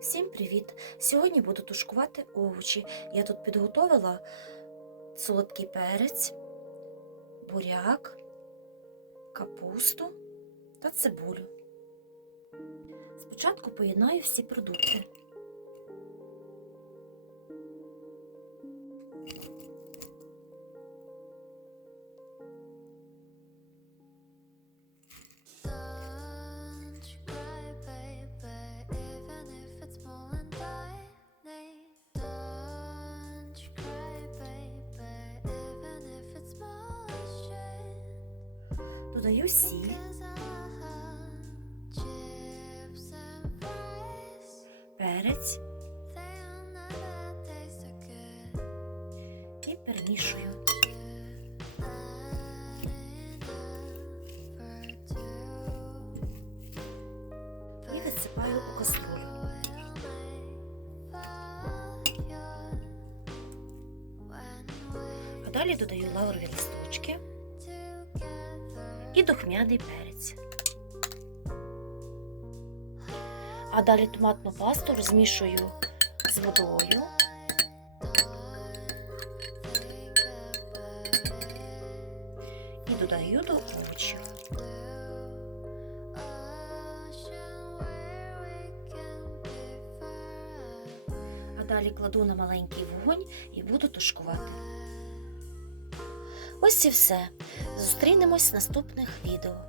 Всім привіт! Сьогодні буду тушкувати овочі. Я тут підготовила солодкий перець, буряк, капусту та цибулю. Спочатку поєднаю всі продукти. Додаю сіль, перець і перемішую. І висипаю у каструлю. А далі додаю лаврові листочки і духмяний перець. А далі томатну пасту розмішую з водою. І додаю до овочів. А далі кладу на маленький вогонь і буду тушкувати. Ось і все. Зустрінемось в наступних відео.